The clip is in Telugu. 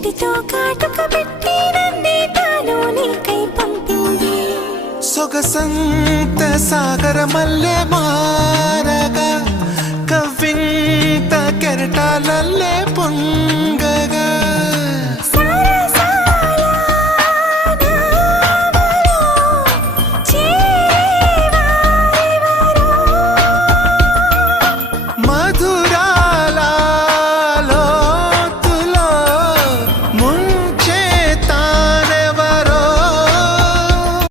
చీకటితో కాటుక పెట్టి నన్నే తాను నీకై పంపింది సొగసంత సాగర మల్లె మారగా కవ్వింత కెరటాలల్లే పొంగగా